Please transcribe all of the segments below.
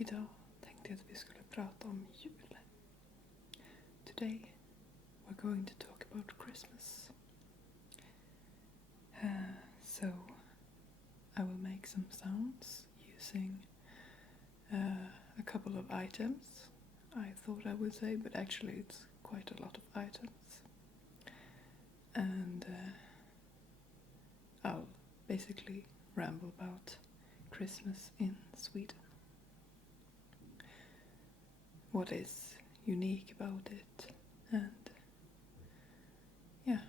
Idag tänkte jag att vi skulle prata om jul. Today we're going to talk about Christmas. So I will make some sounds using a couple of items I thought I would say, but actually it's quite a lot of items. And I'll basically ramble about Christmas in Sweden. What is unique about it, and yeah,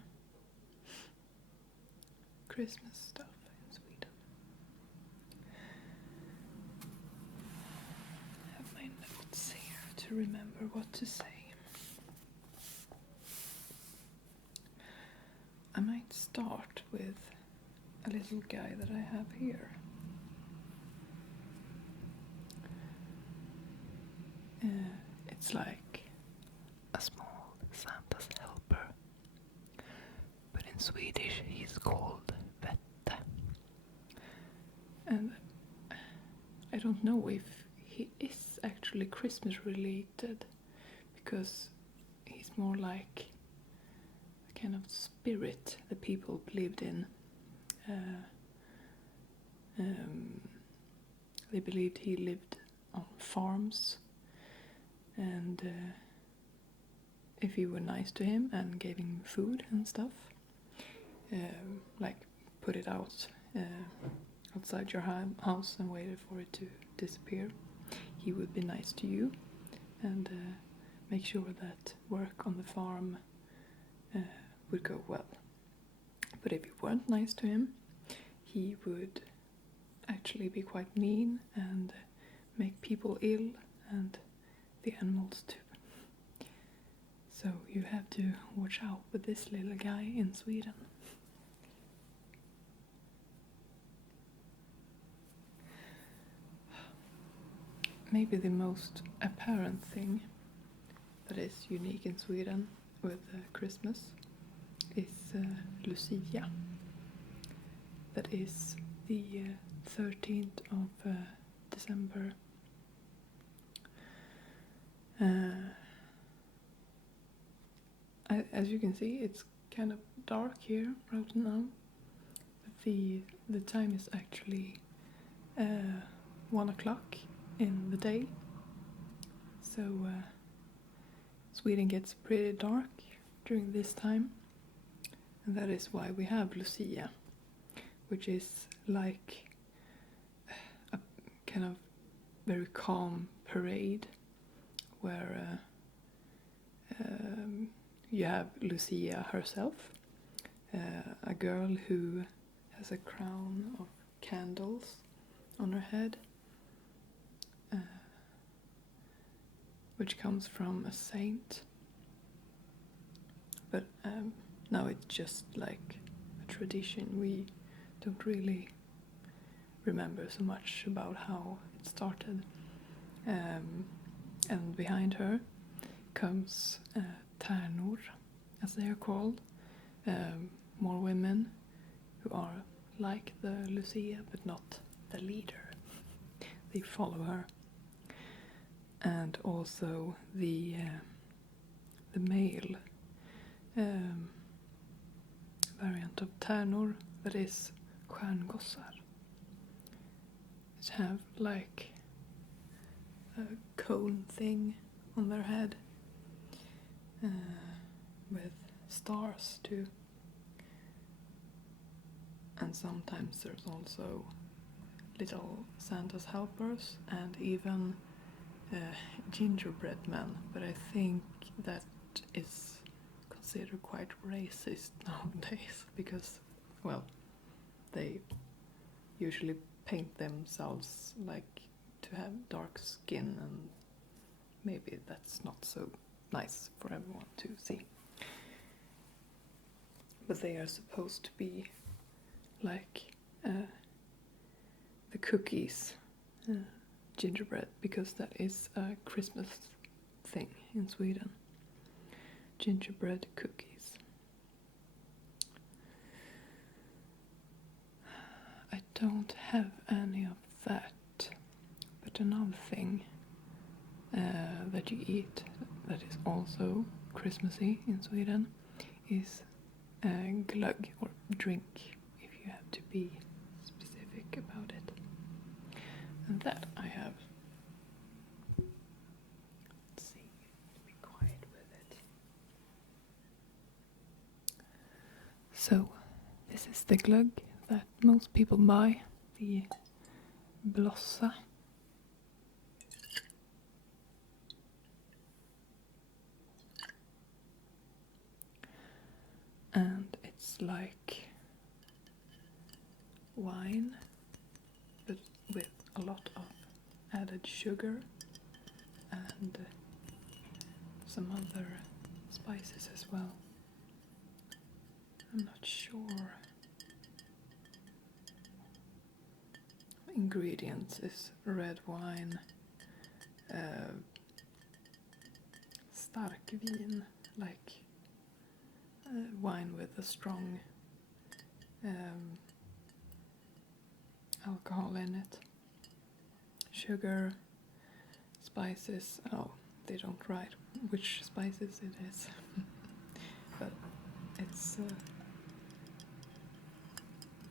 Christmas stuff in Sweden. I have my notes here to remember what to say. I might start with a little guy that I have here. It's like a small Santa's helper, but in Swedish he's called Vette. And I don't know if he is actually Christmas related, because he's more like a kind of spirit the people believed in. They believed he lived on farms, and if you were nice to him and gave him food and stuff, like put it out outside your house and waited for it to disappear, he would be nice to you and make sure that work on the farm would go well. But if you weren't nice to him, he would actually be quite mean and make people ill, and the animals too. So you have to watch out with this little guy in Sweden. Maybe the most apparent thing that is unique in Sweden with Christmas is Lucia. That is the 13th of December. As you can see, it's kind of dark here right now. The time is actually 1 o'clock in the day. So Sweden gets pretty dark during this time. And that is why we have Lucia, which is like a kind of very calm parade where you have Lucia herself, a girl who has a crown of candles on her head, which comes from a saint. But now it's just like a tradition. We don't really remember so much about how it started. And behind her comes tärnor, as they are called, more women who are like the Lucia but not the leader. They follow her. And also the male variant of tärnor, that is stjärngossar. They have like a cone thing on their head with stars too. And sometimes there's also little Santa's helpers and even gingerbread men, but I think that is considered quite racist nowadays because, well, they usually paint themselves like to have dark skin, and maybe that's not so nice for everyone to see. But they are supposed to be like the cookies, gingerbread, because that is a Christmas thing in Sweden. Gingerbread cookies. I don't have any of that, but another thing that you eat that is also Christmassy in Sweden is glögg, or drink, if you have to be specific about it. And that I have. Let's see, be quiet with it. So, this is the glögg that most people buy, the blossa. And it's like wine, but with a lot of added sugar and some other spices as well. I'm not sure. Ingredients is red wine, stark vin, like wine with a strong alcohol in it, sugar, spices. Oh, they don't write which spices it is, but it's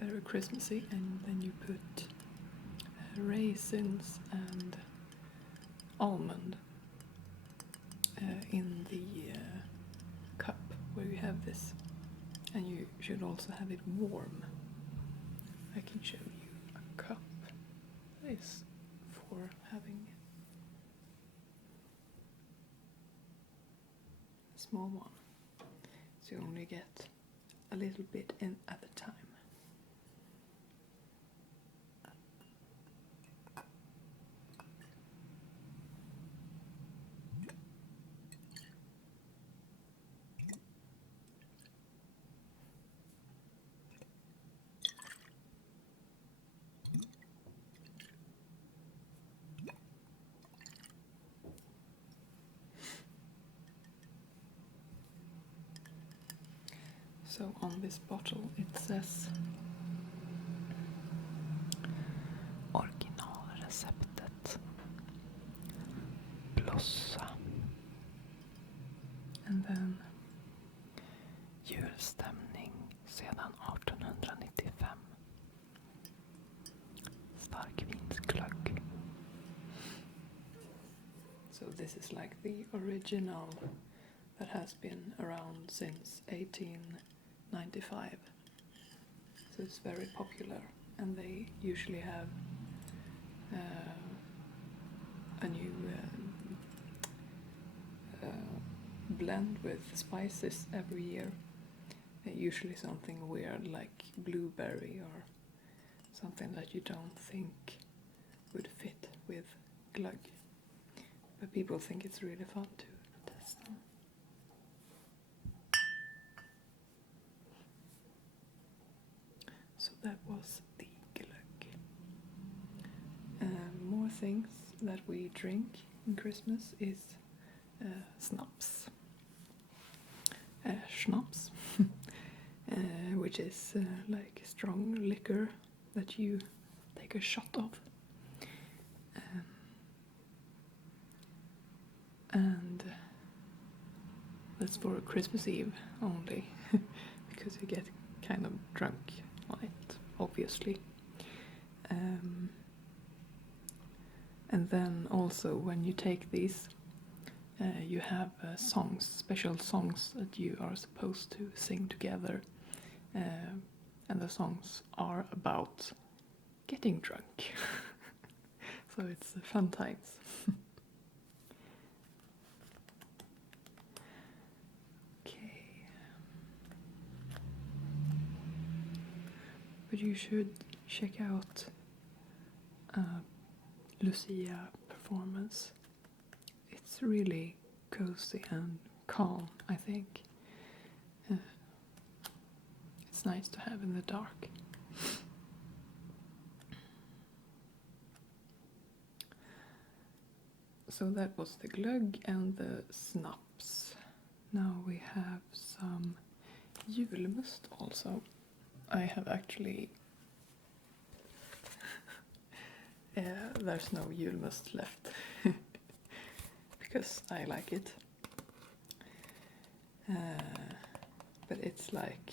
very Christmassy. And then you put raisins and almond in the cup where you have this, and you should also have it warm. I can show you a cup that is for having a small one, so you only get a little bit in at a time. So on this bottle it says originalreceptet blossa, and then julstämning sedan 1895, starkvinsglögg. So this is like the original that has been around since 1895. So it's very popular, and they usually have a new blend with spices every year. Usually something weird like blueberry or something that you don't think would fit with glögg. But people think it's really fun to test them. So that was the glögg. More things that we drink in Christmas is snaps. Schnapps, which is like strong liquor that you take a shot of. And that's for Christmas Eve only, because you get kind of drunk on it, obviously. And then also when you take these, you have songs, special songs that you are supposed to sing together, and the songs are about getting drunk. So it's fun times. Okay. But you should check out Lucia performance. It's really cozy and calm, I think. It's nice to have in the dark. So that was the glögg and the snaps. Now we have some julmust also. I have actually... there's no julmust left. because I like it. But it's like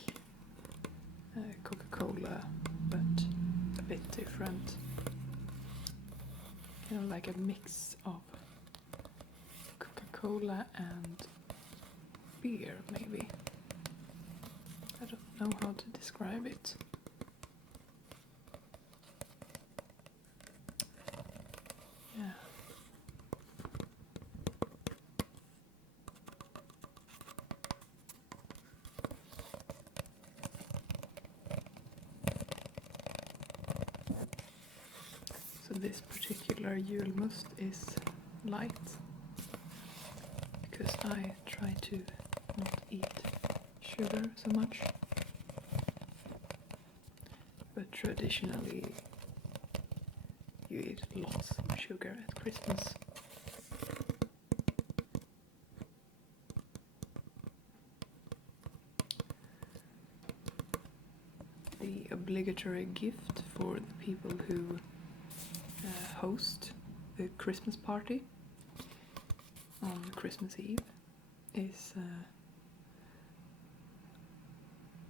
Coca-Cola, but a bit different. Kind of like a mix of Coca-Cola and beer, maybe. I don't know how to describe it. Yeah. So this particular julmust is light because I try to not eat sugar so much. But traditionally you eat lots of sugar at Christmas. The obligatory gift for the people who host the Christmas party on Christmas Eve is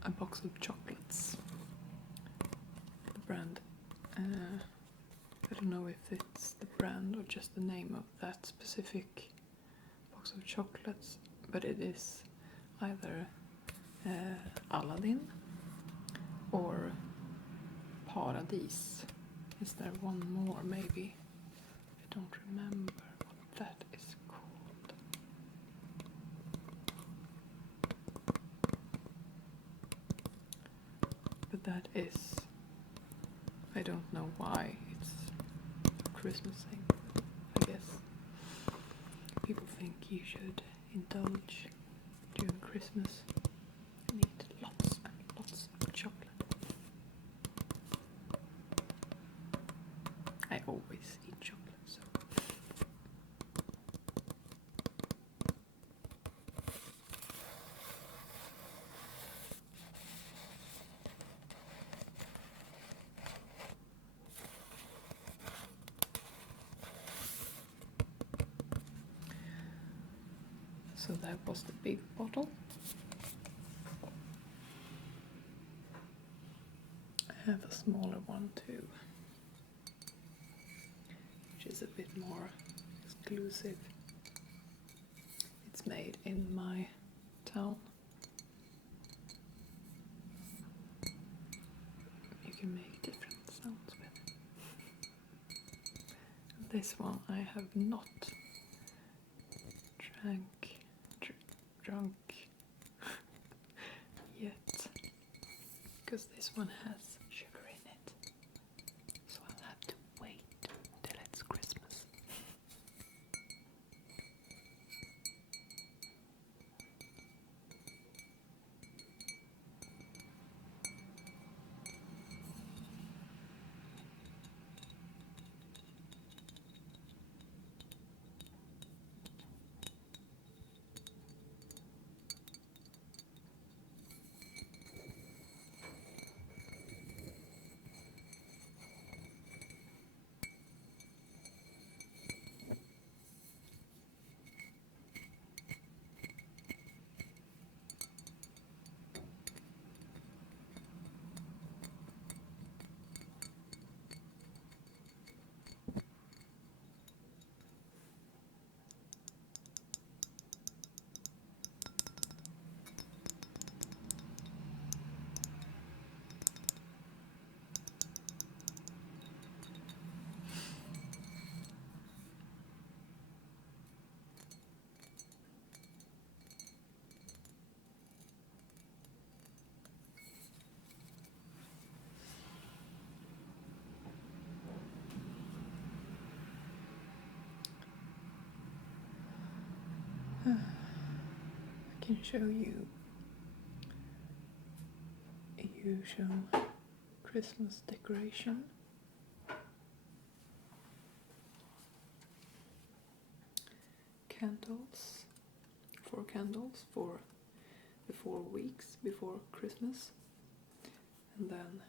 a box of chocolates. The brand, I don't know if it's the brand or just the name of that specific box of chocolates, but it is either Aladdin or Paradis. Is there one more maybe? I don't remember what that is called. But that is, I don't know why it's a Christmas thing. I guess people think you should indulge during Christmas and eat lots and lots of chocolate. I always eat chocolate, so. So that was the big bottle. I have a smaller one too, which is a bit more exclusive. It's made in my town. You can make different sounds with. This one I have not drunk yet, because this one has sugar in it, so I'll have to wait till it's Christmas. I can show you a usual Christmas decoration. Candles, 4 candles for the 4 weeks before Christmas, and then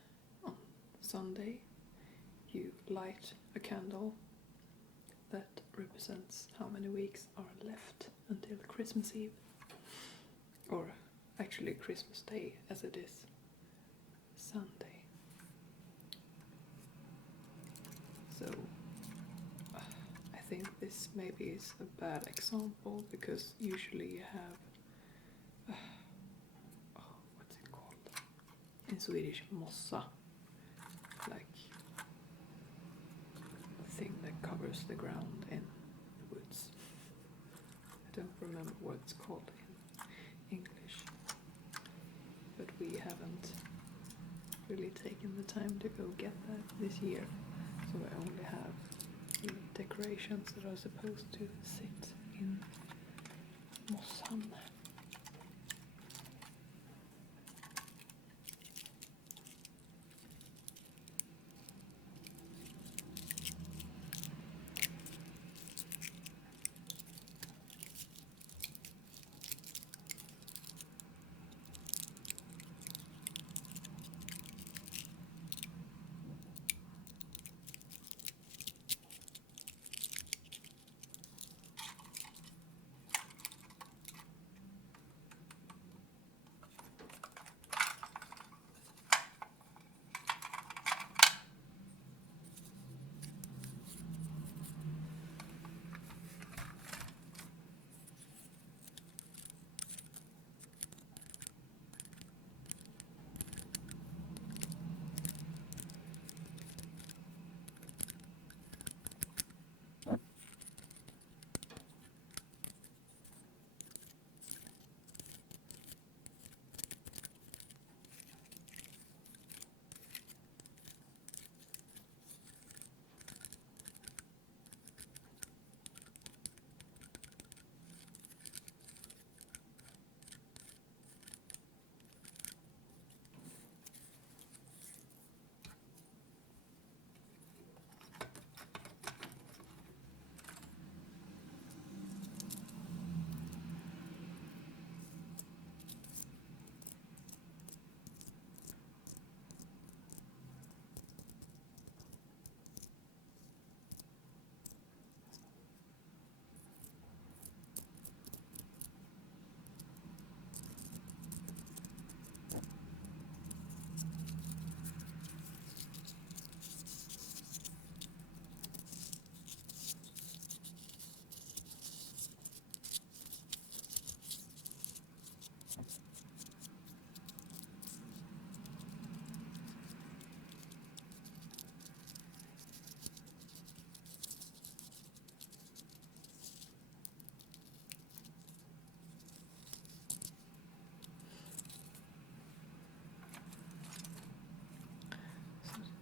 on Sunday you light a candle that represents how many weeks are left until Christmas Eve. Or actually Christmas Day, as it is Sunday. So I think this maybe is a bad example, because usually you have what's it called in Swedish? Mossa, like the thing that covers the ground in the woods. I don't remember what it's called in English, but we haven't really taken the time to go get that this year, so I only have the decorations that are supposed to sit in mossan.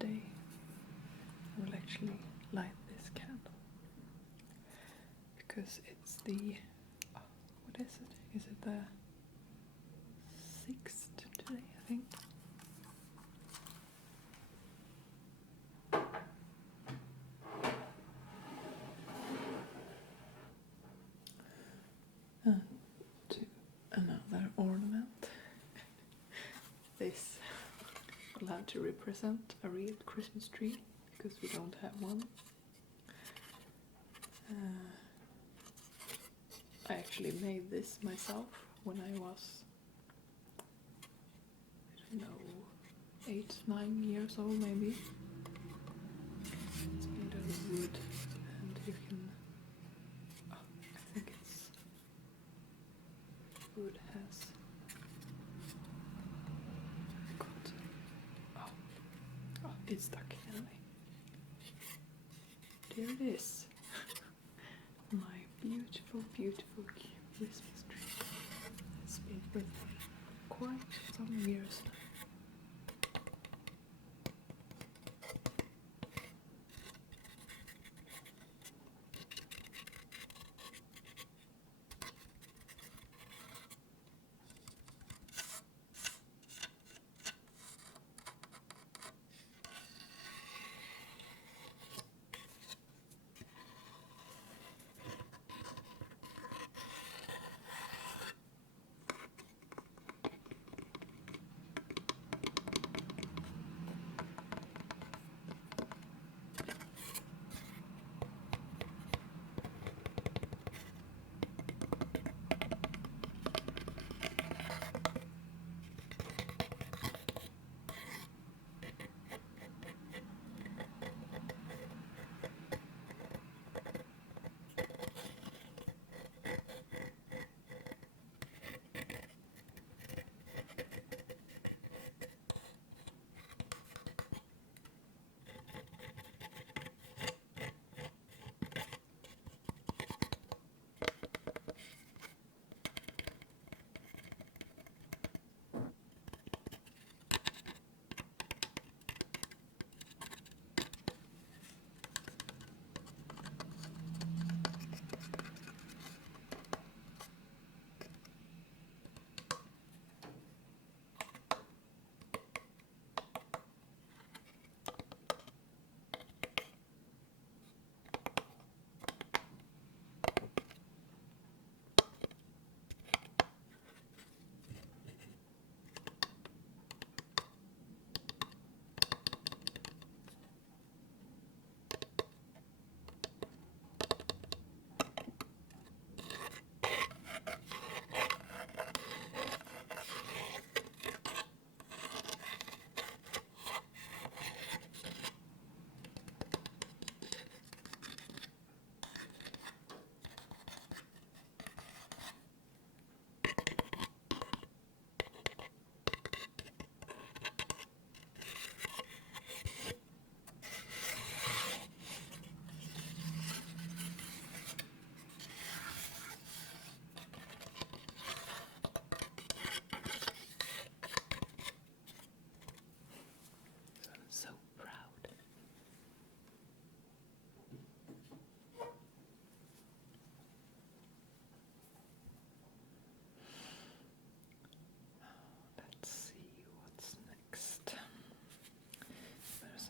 Today I will actually light this candle, because it's the, what is it? Is it the 6th today, I think? And to another ornament. This will have to represent a real Christmas tree, because we don't have one. I actually made this myself when I was, I don't know, 8, 9 years old maybe. It's made out of wood, and you can, I think it's, wood has got, it's stuck anyway. There it is. My beautiful, beautiful Christmas tree. It's been with me quite some years now.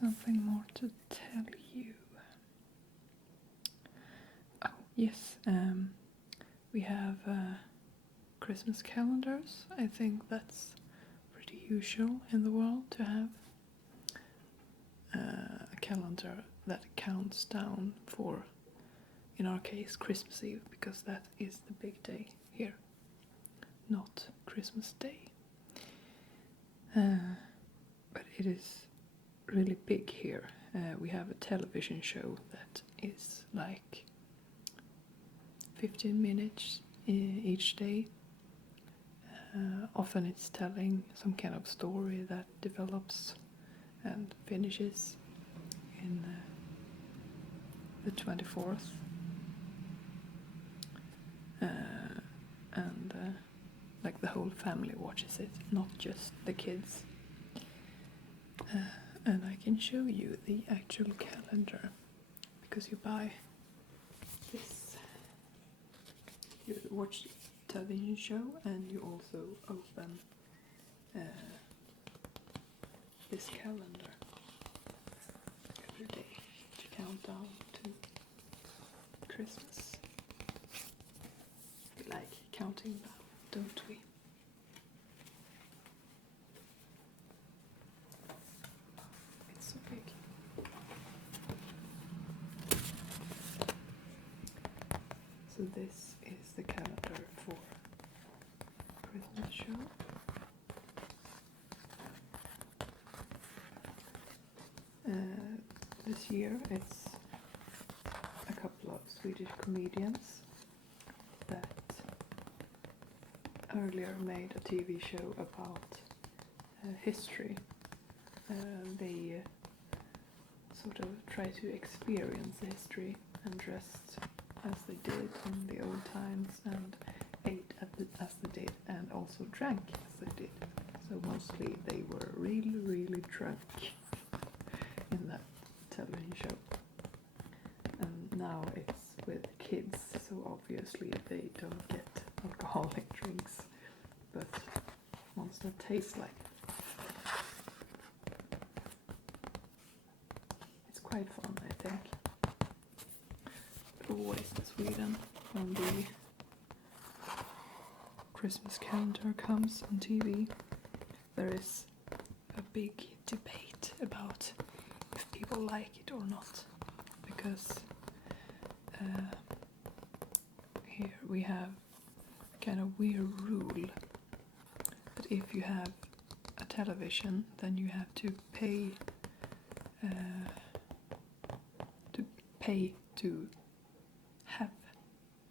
something more to tell you. Oh, yes, we have Christmas calendars. I think that's pretty usual in the world to have a calendar that counts down for, in our case, Christmas Eve, because that is the big day here, not Christmas Day. But it is really big here. We have a television show that is like 15 minutes each day. Often it's telling some kind of story that develops and finishes in the 24th. And like the whole family watches it, not just the kids. And I can show you the actual calendar, because you buy this. You watch the television show and you also open this calendar every day to count down to Christmas. We like counting down, don't we? It's so big. So this is the calendar for Christmas show. This year it's a couple of Swedish comedians that earlier made a TV show about history. They sort of try to experience the history and dressed as they did in the old times, and ate as they did, and also drank as they did. So mostly they were really, really drunk in that television show. And now it's with kids, so obviously they don't get alcoholic drinks, but ones that taste like it. It's quite fun, I think. Always in Sweden, when the Christmas calendar comes on TV, there is a big debate about if people like it or not, because here we have a kind of weird rule that if you have a television, then you have to pay to have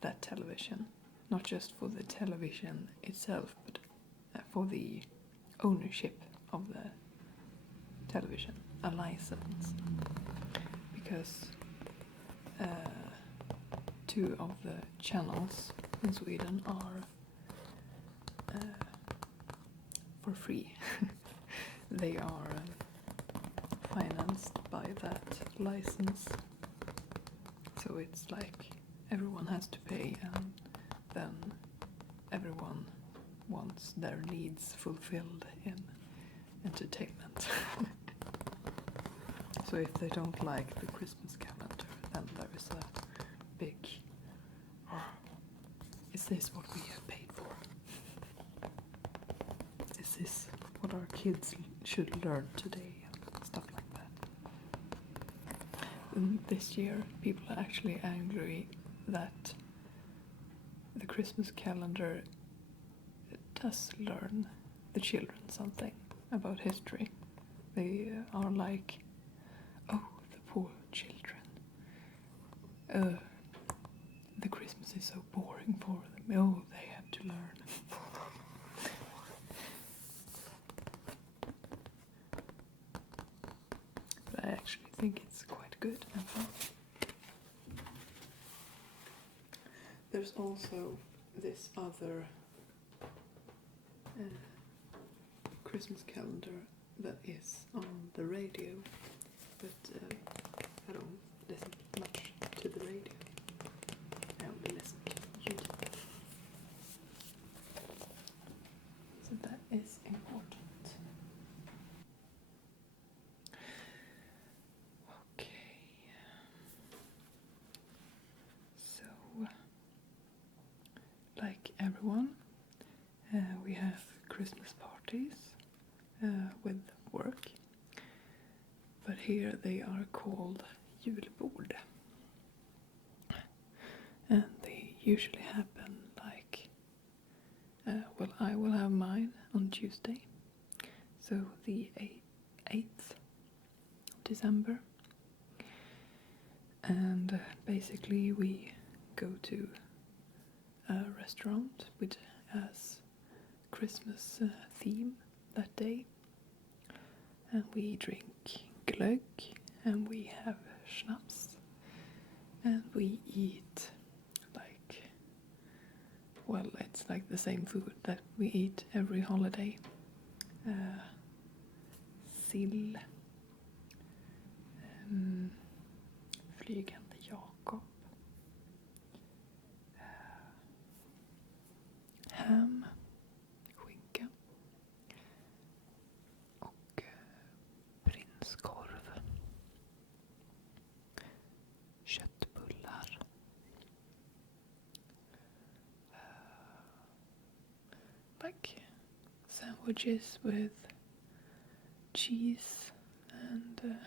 that television, not just for the television itself, but for the ownership of the television, a license, because two of the channels in Sweden are for free. They are financed by that license, so it's like everyone has to pay, and then everyone wants their needs fulfilled in entertainment. So if they don't like the Christmas calendar, then there is a big, is this what we have paid for? Is this what our kids should learn today? And stuff like that. And this year people are actually angry that the Christmas calendar does learn the children something about history. They are like, oh, the poor children. The Christmas is so boring for them. Oh, they have to learn. But I actually think it's quite good and fun. There's also this other Christmas calendar that is on the radio, but I don't listen much to the radio. I only listen to YouTube. So that is important. here they are called julbord. And they usually happen like, well, I will have mine on Tuesday, so the 8th of December. And basically we go to a restaurant which has Christmas theme that day, and we drink glögg and we have schnapps and we eat like, well, it's like the same food that we eat every holiday. Sill, flygande Jakob, ham, skinka och prinskorv, köttbullar, like sandwiches with cheese and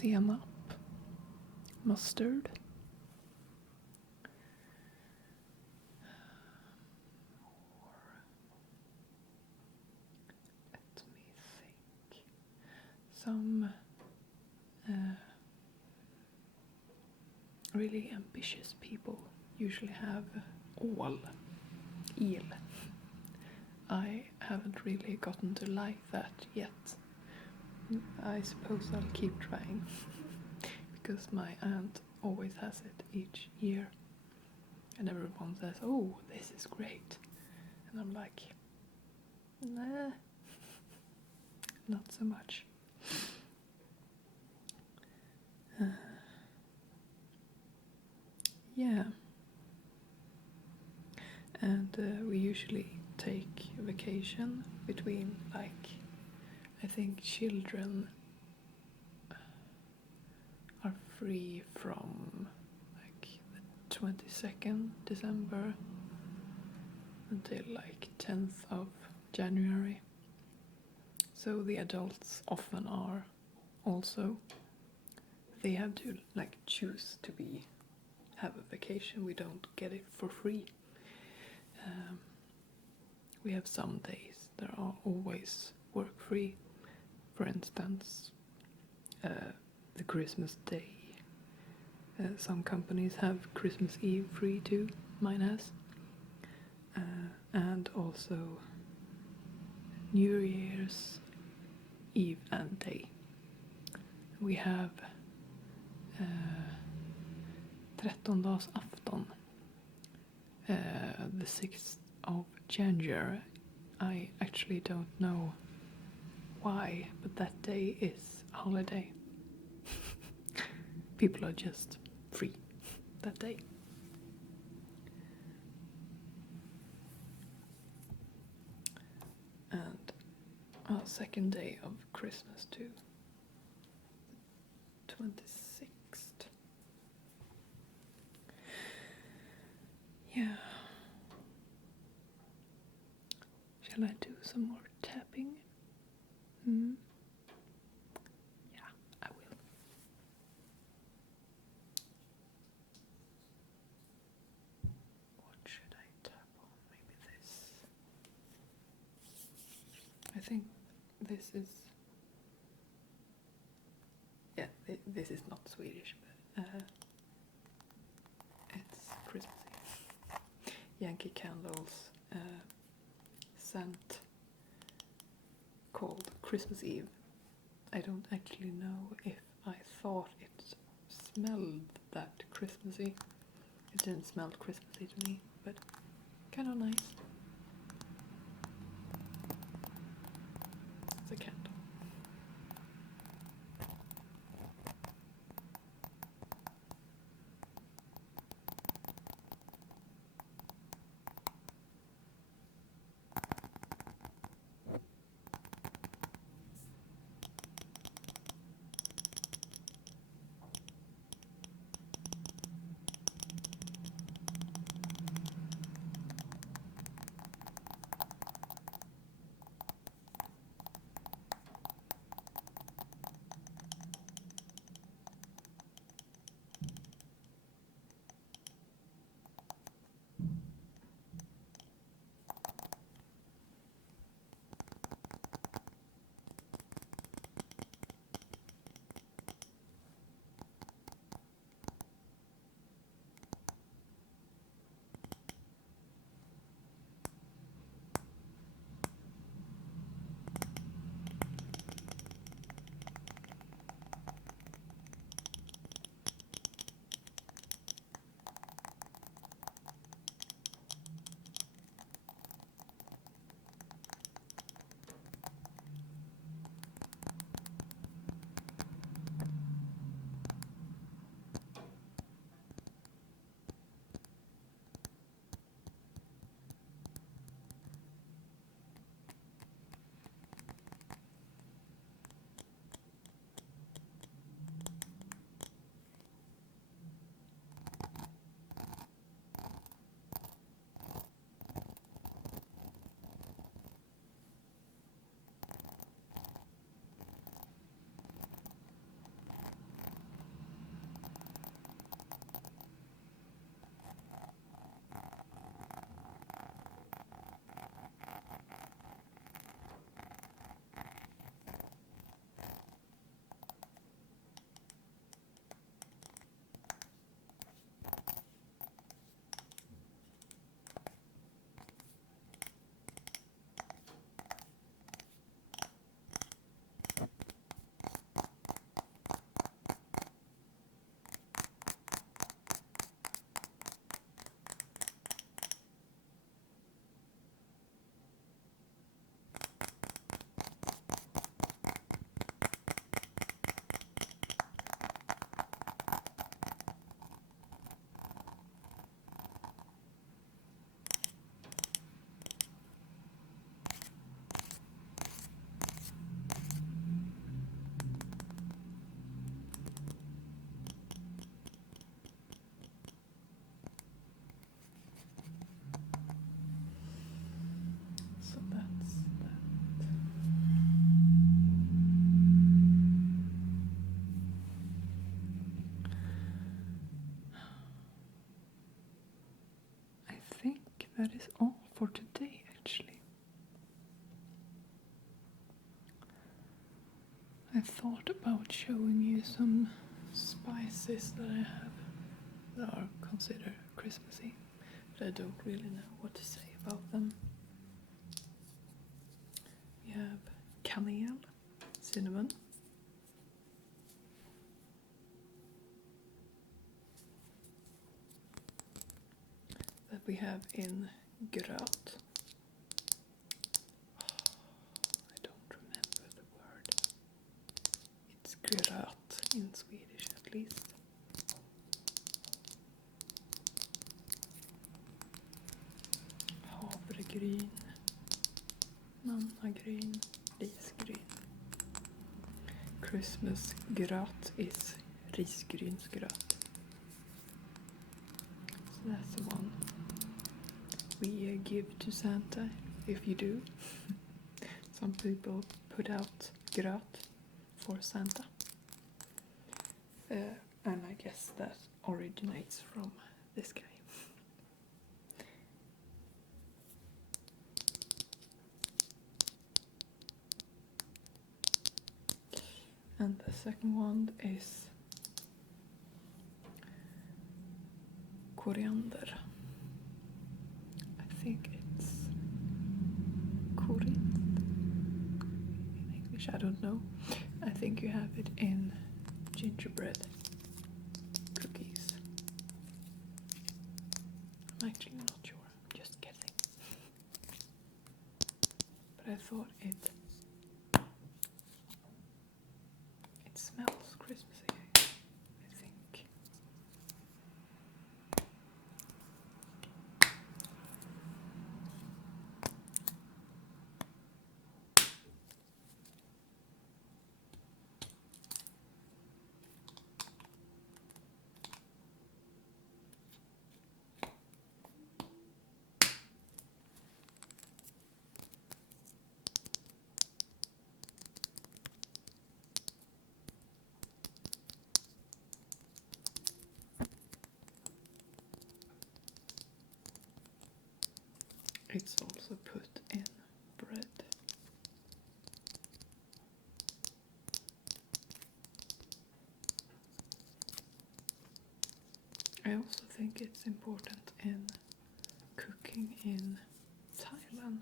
senap, mustard, let me think, some really ambitious people usually have eel. I haven't really gotten to like that yet. I suppose I'll keep trying because my aunt always has it each year and everyone says, oh, this is great, and I'm like, nah, not so much. Yeah, and we usually take a vacation between, like, I think children are free from like the 22nd December until like 10th of January. So the adults often are also, they have to like choose to have a vacation. We don't get it for free. We have some days that are always work free. For instance, the Christmas Day. Some companies have Christmas Eve free too, mine has. And also New Year's Eve and Day. We have 13-dagsafton, the 6th of January. I actually don't know why, but that day is a holiday. People are just free that day. And our second day of Christmas too, 26th. Yeah. Shall I do some more tapping? Yeah, I will. What should I tap on? Maybe this. I think this is... Yeah, this is not Swedish, but it's Christmassy. Yankee Candle's scent called Christmas Eve. I don't actually know if I thought it smelled that Christmassy. It didn't smell Christmassy to me, but kind of nice. It's a candle. that is all for today, actually. I thought about showing you some spices that I have that are considered Christmassy, but I don't really know what to say about them. We have canel, cinnamon, that we have in gröt. I don't remember the word. It's gröt in Swedish at least. Havregryn, mannagryn, risgryn. Christmas gröt is risgrynsgröt. So that's the one we give to Santa, if you do. Some people put out gröt for Santa. And I guess that originates from this guy. And the second one is coriander. I think it's Corinth in English, I don't know. I think you have it in gingerbread cookies. I'm actually not sure, I'm just guessing. But I thought it smells Christmassy, I think. It's also put in bread. I also think it's important in cooking in Thailand.